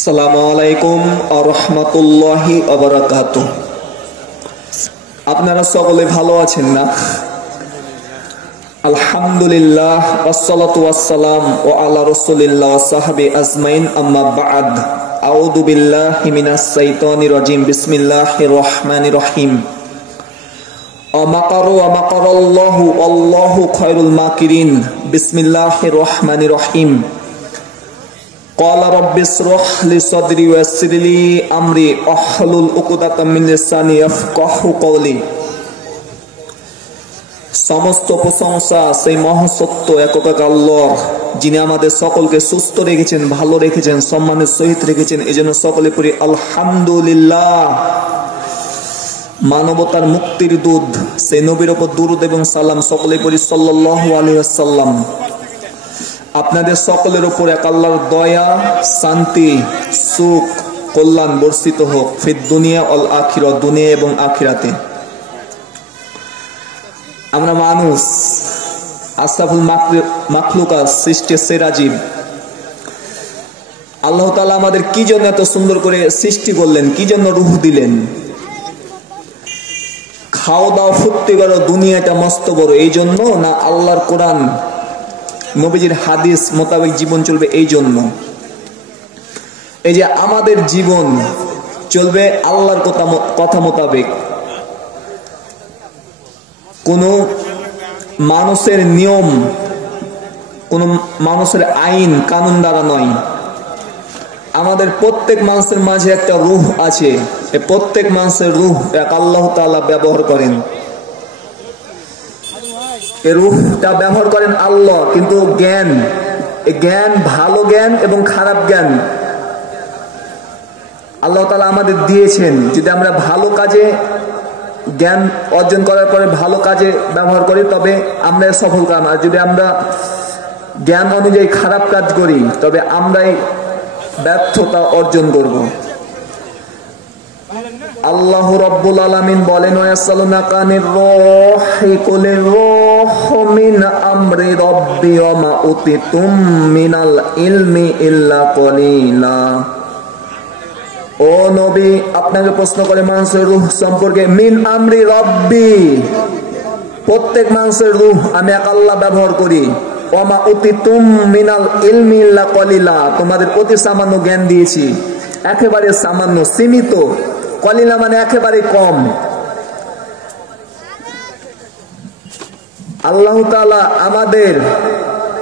আসসালামু আলাইকুম ওয়া রাহমাতুল্লাহি ওয়া বারাকাতুহু। আপনারা সকলে ভালো আছেন না? আলহামদুলিল্লাহ, ওয়াসসালাতু ওয়াসসালামু আলা রাসূলিল্লাহ ওয়া সাহবি আজমাইন, আম্মা বা'দ। আউযু বিল্লাহি মিনাশ শাইতানির রাজিম। বিসমিল্লাহির রহমানির রহিম। ওয়া মাকারু ওয়া মাকারাল্লাহু আল্লাহু খায়রুল মাকিরিন। বিসমিল্লাহির রহমানির রহিম। قال رب اشرح لي صدري ويسر لي امري واحلل عقدة من لساني يفقهوا قولي। সমস্ত প্রশংসা সেই মহাসত্য একক আল্লাহর, যিনি আমাদের সকলকে সুস্থ রেখেছেন, ভালো রেখেছেন, সম্মানের সহিত রেখেছেন। এজন্য সকলে পড়ি আলহামদুলিল্লাহ। মানবতার মুক্তির দূত সেই নবীর উপর দুরূদ এবং সালাম সকলে পড়ি সাল্লাল্লাহু আলাইহি ওয়াসাল্লাম। আপনাদের সকলের উপর এক আল্লাহর দয়া, শান্তি, সুখ, কল্যাণ বর্ষিত হোক ফিদ দুনিয়া ওয়াল আখিরাত, দুনিয়া এবং আখিরাতে। আমরা মানুষ আশরাফুল মাখলুকাত, সৃষ্টির সেরা জীব। আল্লাহ তাআলা আমাদের কি জন্য এত সুন্দর করে সৃষ্টি করলেন, কি জন্য রূহ দিলেন? খাও দাও ফুর্তি করো, দুনিয়াটা মস্ত বড়, এই জন্য না আল্লাহর কোরআন নবীজির হাদিস মোতাবেক জীবন চলবে এই জন্য? এই যে আমাদের জীবন চলবে আল্লাহর কথা মোতাবেক, কোন মানুষের নিয়ম, কোন মানুষের আইন কানুন দ্বারা নয়। আমাদের প্রত্যেক মানুষের মাঝে একটা রূহ আছে। এই প্রত্যেক মানুষের রূহ এক আল্লাহ তাআলা ব্যবহার করেন। এই রূহটা ব্যবহার করেন আল্লাহ, কিন্তু জ্ঞান ভালো জ্ঞান এবং খারাপ জ্ঞান আল্লাহ তাআলা আমাদের দিয়েছেন। যদি আমরা ভালো কাজে জ্ঞান অর্জন করার পরে ভালো কাজে ব্যবহার করি তবে আমরা সফল কাম, আর যদি আমরা জ্ঞান অনুযায়ী খারাপ কাজ করি তবে আমরাই ব্যর্থতা অর্জন করব। আল্লাহ রাব্বুল আলামিন বলেন, ওয়াসালুনাকা আনির রূহি কুলির রূহু মিন আমরি রাব্বি ওয়া মা উতিতুম মিনাল ইলমি ইল্লা কলিলা। ও নবী, আপনাকে প্রশ্ন করে মানুষের রূহ সম্পর্কে। মিন আমরি রাব্বি, প্রত্যেক মানুষের রূহ আমি এক আল্লাহ ব্যবহার করি। ওয়া মা উতিতুম মিনাল ইলমি ইল্লা কলিলা, তোমাদের অতি সামান্য জ্ঞান দিয়েছি, একেবারে সামান্য, সীমিত। কলিলা মানে একেবারে কম। আল্লাহ তাআলা আমাদের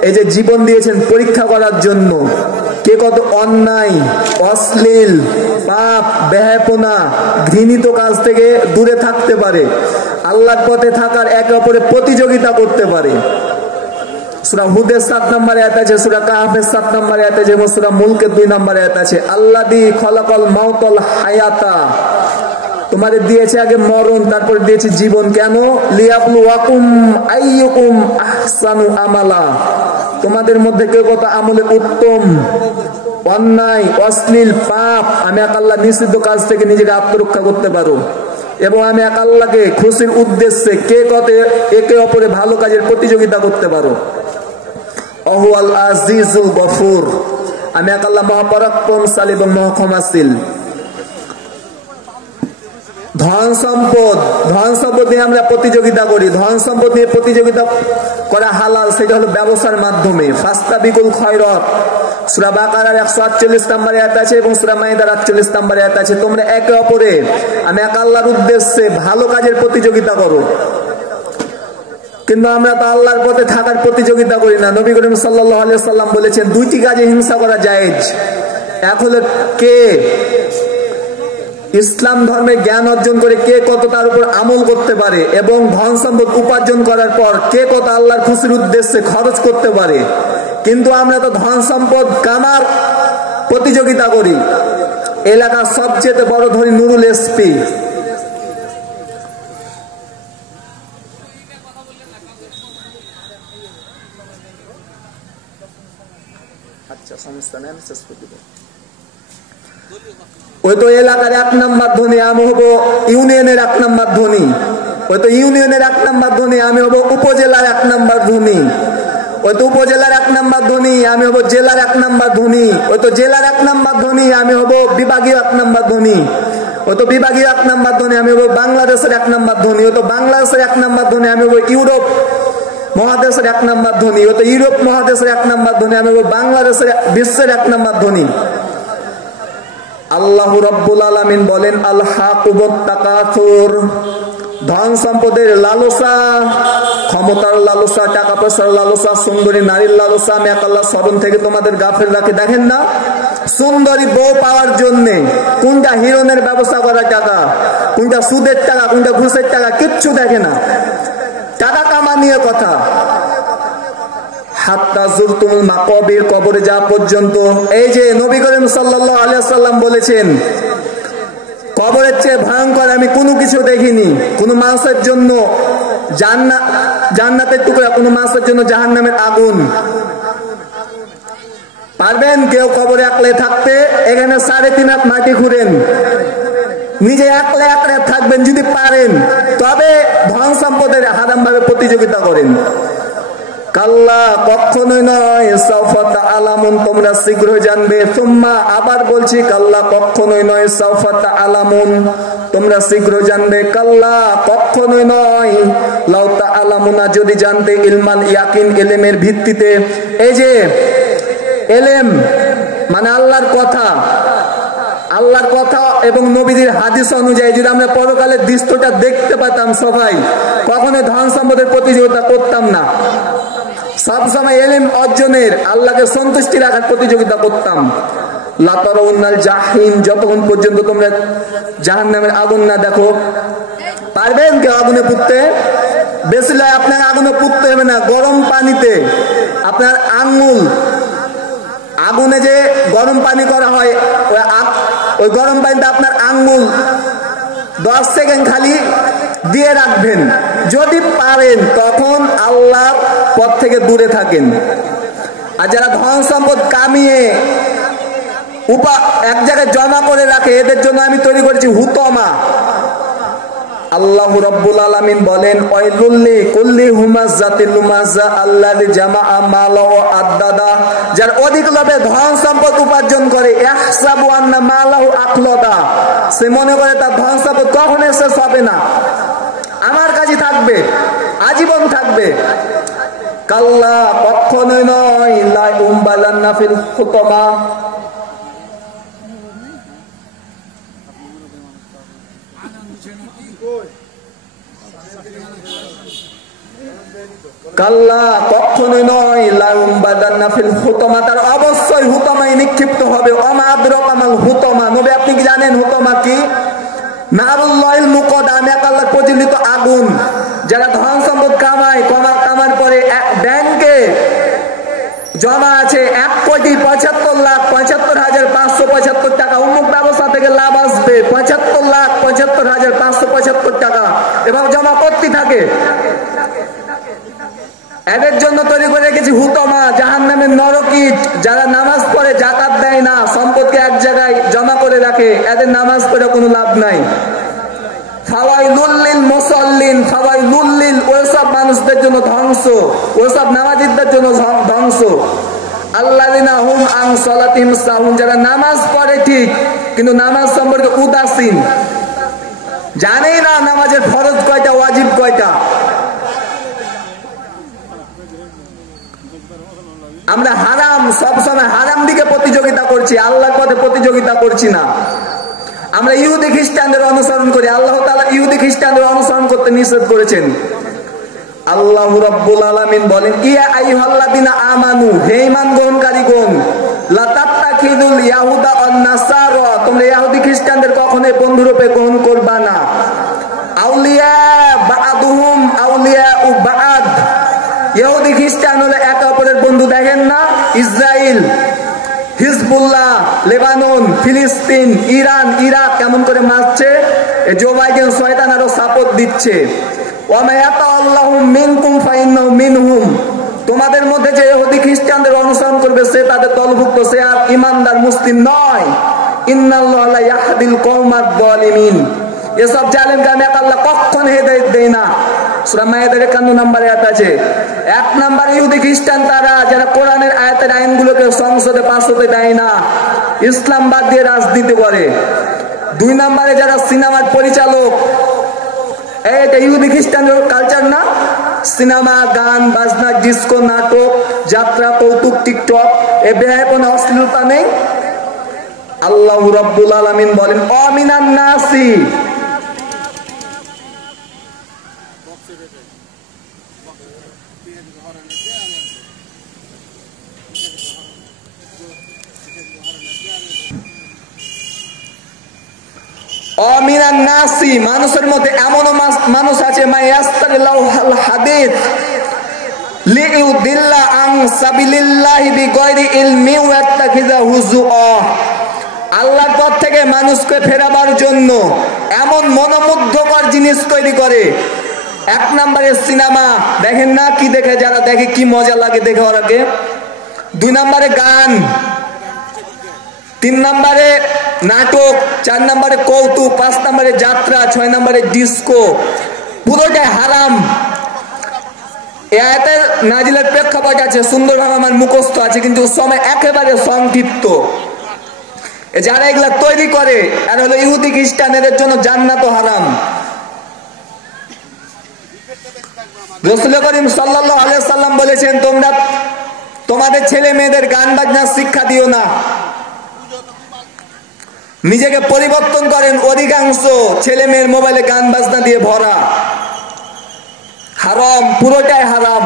এই যে জীবন দিয়েছেন পরীক্ষা করার জন্য, কে কত অন্যায়, অশ্লীল, পাপ, বেহায়াপনা, ঘৃণিত কাজ থেকে দূরে থাকতে পারে, আল্লাহর পথে থাকার একে অপরে প্রতিযোগিতা করতে পারে। সূরা হুদের 7 নম্বর আয়াত আছে, সূরা কাহফের 7 নম্বর আয়াত আছে, এবং সূরা মুলকের 2 নম্বর আয়াত আছে। আল্লাযী খলাকাল মাউতাল হায়াতা, তোমাদের দিয়েছে আগে মরণ, তারপর দিয়েছে জীবন। কেন? লিয়াবলুয়াকুম আইয়ুকুম আহসানু আমালা, তোমাদের মধ্যে কে কত আমলে উত্তম। অন্যায়, অশ্লীল, পাপ, আমি এক আল্লাহ নিষিদ্ধ কাজ থেকে নিজেকে আত্মরক্ষা করতে পারো, এবং আমি এক আল্লাহকে খুশির উদ্দেশ্যে কে কত একে অপরে ভালো কাজের প্রতিযোগিতা করতে পারো। অহুয়াল আজিজুল গফুর, আমি এক আল্লাহ মহাপরাক্রমশালী এবং মহাক্ষমাশীল। ধন সম্পদ নিয়ে আমরা প্রতিযোগিতা করি। ধন সম্পদ নিয়ে প্রতিযোগিতা করা হালাল, সেটা হলো ব্যবসার মাধ্যমে। ফাস্তাবিকুল খায়রাত, সূরা বাকারার 148 নম্বর আয়াত আছে, এবং সূরা মাইদার 48 নম্বর আয়াত আছে। তোমরা একে অপরে আমি এক আল্লাহর উদ্দেশ্যে ভালো কাজের প্রতিযোগিতা করো। কিন্তু আমরা তো আল্লাহর পথে থাকার প্রতিযোগিতা করি না। নবী করিম সাল্লাল্লাহু আলাইহি ওয়াসাল্লাম বলেছেন, দুইটি কাজে হিংসা করা জায়েজ। এক হলো কে ইসলাম ধর্মে জ্ঞান অর্জন করে কে কত তার উপর আমল করতে পারে, এবং ধন সম্পদ উপার্জন করার পর কে কত আল্লাহর খুশির উদ্দেশ্যে খরচ করতে পারে। কিন্তু আমরা তো ধন সম্পদ কামার প্রতিযোগিতা করি। এলাকার সবচেয়ে বড় ধনী নুরুল এসপি, আচ্ছা সমস্যা নেই, আমি শেষ করে দেব। ওই তো এলাকার 1 নাম্বার ধনী, আমি হব ইউনিয়নের 1 নাম্বার ধনী। ওই তো ইউনিয়নের 1 নাম্বার ধনী, আমি হব উপজেলার 1 নাম্বার ধনী। ওই তো উপজেলার 1 নাম্বার ধনী, আমি হব জেলার 1 নাম্বার ধনী। ওই তো জেলার 1 নাম্বার ধনী, আমি হব বিভাগীয় 1 নাম্বার ধনী। ওই তো বিভাগীয় 1 নাম্বার ধনী, আমি হব বাংলাদেশের 1 নাম্বার ধনী। ওই তো বাংলাদেশের 1 নাম্বার ধনী, আমি হব ইউরোপ মহাদেশের 1 নাম্বার ধনী। ওই তো ইউরোপ মহাদেশের 1 নাম্বার ধনী, আমি হব বাংলাদেশের বিশ্বের 1 নাম্বার ধনী। আল্লাহ রাব্বুল আলামিন বলেন, আল হাকুমুত তাকাসুর, ধন সম্পদের লালসা, ক্ষমতার লালসা, টাকা পয়সার লালসা, সুন্দরী নারীর লালসা, আমি আল্লাহ স্মরণ থেকে তোমাদের গাফিল রাখি। দেখেন না, সুন্দরী বউ পাওয়ার জন্য কোনটা হিরণের ব্যবস্থা করার টাকা, কোনটা সুদের টাকা, কোনটা ঘুষের টাকা, কিচ্ছু দেখে না, টাকা কামা নিয়ে কথা। হাত্তা যুরতুমুল মাকাবির, কবরে যাওয়া পর্যন্ত। এই যে নবী করিম সাল্লাল্লাহু আলাইহি ওয়াসাল্লাম বলেছেন, কবরের চেয়ে ভয়ঙ্কর আমি কোনো কিছু দেখিনি। কোনো মানুষের জন্য জান্নাতের টুকরা, কোনো মানুষের জন্য জাহান্নামের আগুন। পারবেন কেউ কবরে একলা থাকতে? এখানে 3.5 হাত মাটি খুঁড়েন, নিজে একলা একলা থাকবেন যদি পারেন, তবে ধন সম্পদের হারাম ভাবে প্রতিযোগিতা করেন। কাল্লা, কখনোই নয়, সাউফা তাআলামুন, তোমরা শীঘ্রই জানবে। সুম্মা, আবার বলছি, কাল্লা কখনোই নয়, সাউফা তাআলামুন, তোমরা শীঘ্রই জানবে। কাল্লা কখনোই নয়, লাউ তাআলামুনা, যদি জানতে, ইলমান ইয়াকিন, ইলমের ভিত্তিতে। এই যে ইলম মানে আল্লাহর কথা, আল্লাহর কথা এবং নবীজির হাদিস অনুযায়ী যদি আমরা পরকালের দৃশ্যটা দেখতে পেতাম, সবাই কখনো ধন সম্পদের প্রতিযোগিতা করতাম না। সবসময় ইলম অর্জনের, আল্লাহকে সন্তুষ্টি রাখার প্রতিযোগিতা করতাম। লা তারাউনাল জাহিম, যতক্ষণ পর্যন্ত তোমরা জাহান্নামের আগুন না দেখো। পারবেন কেউ আগুনে পুড়তে? বেশি লয়, আপনার আগুনে পুড়তে হবে না, গরম পানিতে আপনার আঙ্গুল, আগুনে যে গরম পানি করা হয়, ওই গরম পানিতে আপনার আঙ্গুল 10 সেকেন্ড খালি দিয়ে রাখবেন। যদি পারেন তখন আল্লাহর পথ থেকে দূরে থাকেন। আর যারা ধন সম্পদ কামিয়ে এক জায়গায় জমা করে রাখে, এদের জন্য আমি তৈরি করেছি হুতমা। আল্লাহ রাব্বুল আলামিন বলেন, ওয়াইলুল্লি কুল্লি হুমাযাতিল লুমাযা আল্লাযী জামাআ মালা ওয়া আদ্দাদা, যার অধিক লোভে ধন সম্পদ উপার্জন করে, ইহসাবু আন্না মালাহু আখলাদা, সে মনে করে তার ধন সম্পদ কখনো শেষ হবে না, আমার কাছে থাকবে, আজীবন থাকবে। কাল্লা কখনোই নয়, লা উমবালান্না ফিল হুতমা, কাল্লা কখনোই নয়, লা উমবালান্না ফিল হুতমা, তার অবশ্যই হুতমায় নিক্ষিপ্ত হবে। ওমা আদরাকামাল হুতমা, নবী আপনি কি জানেন হুতমা কি? নারুল্লাহিল মুকাদ্দা, আমি আল্লাহর প্রজ্বলিত আগুন। যারা ধন সম্পদ কামায়, কামার পরে ব্যাংকে জমা আছে 1,75,75,575 টাকা, অমুক ব্যবস্থা থেকে লাভ আসবে 75,75,575 টাকা, এবং জমা করতে থাকে। এদের জন্য তৈরি করে রেখেছি হুতমা, জাহান্নামের নরকীট। যারা নামাজ পড়ে, যাকাত দেয় না, সম্পদকে এক জায়গায় জমা করে রাখে, এদের নামাজ পড়ে কোনো লাভ নাই। ফাওয়াইলুল লিল মুসাল্লিন, ফাওয়াইলুল লিল, ওইসব মানুষদের জন্য ধ্বংস, ওইসব নামাজীদের জন্য ধ্বংস। আল্লাযিনা হুম আন সালাতিহিম সাহুন, যারা নামাজ পড়ে ঠিক, কিন্তু নামাজ সম্পর্কে উদাসীন, জানেই না নামাজের ফরজ কয়টা, ওয়াজিব কয়টা। আমরা হারাম, সবসময় হারাম দিকে প্রতিযোগিতা করছি, আল্লাহর পথে প্রতিযোগিতা করছি না। আমরা ইহুদি খ্রিস্টানদের অনুসরণ করি, আল্লাহ তাআলা ইহুদি খ্রিস্টানদের অনুসরণ করতে নিষেধ করেছেন। আল্লাহ রাব্বুল আলামিন বলেন, ইয়া আইয়ুহাল্লাযিনা আমানু, হে ঈমান গ্রহণকারীগণ, লা তাত্তাখিযুল ইয়াহুদা ওয়ান নাসারা, তোমরা ইহুদি খ্রিস্টানদের কখনোই বন্ধুরূপে গ্রহণ করবা না। আউলিয়া বা'দুহুম আউলিয়াউ বা'দ, ইহুদি খ্রিস্টান হলো একে অপরের বন্ধু। দেখেন না, ইসরায়েল, হিজবুল্লাহ, লেবানন, ফিলিস্তিন, ইরান, ইরাক কেমন করে মারছে, জো বাইডেন শয়তান আরো সাপোর্ট দিচ্ছে। ওয়া মা ইয়াতাআল্লাহু মিনকুম ফাইন্নাহু মিনহুম, তোমাদের মধ্যে যে ইহুদি খ্রিস্টানদের অনুসরণ করবে সে তাদের দলভুক্ত, সে আর ইমানদার মুসলিম নয়। ইন্নাল্লাহা লা ইয়াহদিল কওমাদ যালিমিন, এসব জালেমকে আমি আল্লাহ কখনো হেদায়েত দেই না। সূরা মায়েদার 51 নম্বর আয়াত আছে। 1 নম্বরে ইহুদি খ্রিস্টান তারা যারা কোরআনের আয়াতের আইনগুলোকে সংসদে পাস হতে দেয় না, ইসলাম বাদ দিয়ে রাজনীতি করে। 2 নম্বরে যারা সিনেমার পরিচালক, এটা ইহুদি খ্রিস্টানের কালচার না? সিনেমা, গান বাজনা, ডিস্কো, নাটক, যাত্রা, কৌতুক, টিকটক, এ বেহায়াপনা অশ্লীলতা নেই? আল্লাহ রাব্বুল আলামিন বলেন অমিনান নাসি, অমিনান নাসি মানুষের মধ্যে এমন মানুষ আছে মায়াস্তারিল্লাহুল হাদিস লিইউদিল্লা আন সাবিলিল্লাহি বিগয়রি ইলমি ওয়া ইয়াত্তাখিযা হুজুআ, আল্লাহর পথ থেকে মানুষকে ফেরাবার জন্য এমন মনোমুগ্ধকর জিনিস তৈরি করে। 1 নম্বরে সিনেমা, দেখেন না কি দেখে, যারা দেখে কি মজা লাগে দেখে ওরাকে। 2 নম্বরে গান, 3 নম্বরে নাটক, 4 নম্বরে কৌতুক, 5 নম্বরে যাত্রা, 6 নম্বরে ডিস্কো, পুরোটাই হারাম। এই আয়াতের নাজিলের প্রেক্ষাপট আছে, সুন্দরভাবে আমার মুখস্থ আছে, কিন্তু সময় একেবারে সংক্ষিপ্ত। যারা এগুলা তৈরি করে আর হলো ইহুদি খ্রিস্টান, এদের জন্য জান্নাত হারাম। রাসূল করিম সাল্লাল্লাহু আলাইহি সাল্লাম বলেছেন, তোমরা তোমাদের ছেলে মেয়েদের গান বাজনা শিক্ষা দিও না। নিজেকে পরিবর্তন করেন, অধিকাংশ ছেলে মেয়ের মোবাইলে গান বাজনা দিয়ে ভরা। হারাম, পুরোটাই হারাম।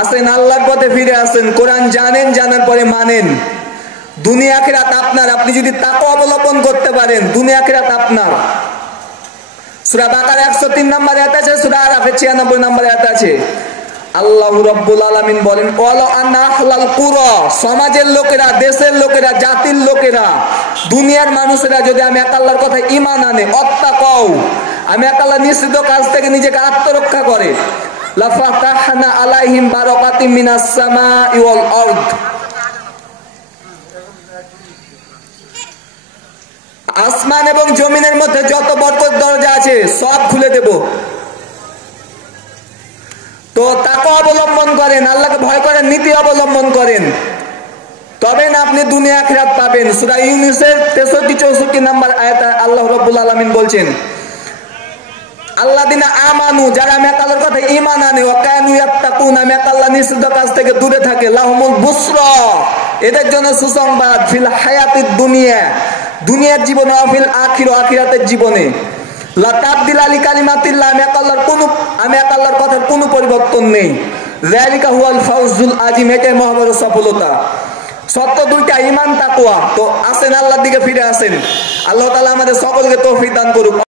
আসেন আল্লাহর পথে ফিরে আসেন, কোরআন জানেন, জানার পরে মানেন। দুনিয়া আখিরাত আপনার, আপনি যদি তাকওয়া অবলম্বন করতে পারেন, দুনিয়া আখিরাত আপনার। সূরা বাকারা 103 নম্বর আয়াত আছে, সূরা আরাফে 96 নম্বর আয়াত আছে। আল্লাহ রাব্বুল আলামিন বলেন ওয়ালা আন্না আহলাল কুরা, সমাজের লোকেরা, দেশের লোকেরা, জাতির লোকেরা, দুনিয়ার মানুষেরা যদি আমি এক আল্লাহর কথা ঈমান আনে, অত্তাকাও, আমি এক আল্লাহর নিষিদ্ধ কাজ থেকে নিজেকে আত্মরক্ষা করে, লাফাতাহনা আলাইহিম বারাকাতিম মিনাস সামাই ওয়াল আরদ, আসমান এবং জমিনের মধ্যে যত বরকত দরজা আছে সব খুলে দেব। তো তাকওয়া অবলম্বন করেন, আল্লাহকে ভয় করেন, নীতি অবলম্বন করেন, তবে না আপনি দুনিয়া আখিরাত পাবেন। সূরা ইউনূসের 63-64 নম্বর আয়াতে আল্লাহ রাব্বুল আলামিন বলছেন, আল্লাযিনা আমানু, যারা আমি আল্লাহর কথা ঈমান আনে, ওয়া কানু ইয়াত্তাকুন, আমি আল্লাহর নিষিদ্ধ কাজ থেকে দূরে থাকে, লাহুমুল বুসরা, এদের জন্য সুসংবাদ, ফিল হায়াতিদ দুনিয়া, দুনিয়ার জীবনে, ওয়া ফিল আখিরা, আখিরাতের জীবনে। লা তাবদিলা লিকালিমাতিল্লাহ, আমি আল্লাহর কথার কোনো পরিবর্তন নেই। যালিকা হুয়াল ফাউজুল আযীম, এটাই মহাবড় সফলতা। সত্য দুইটা, ঈমান তাকওয়া। তো আসেন আল্লাহর দিকে ফিরে আসেন। আল্লাহ তাআলা আমাদের সকলকে তৌফিক দান করুক।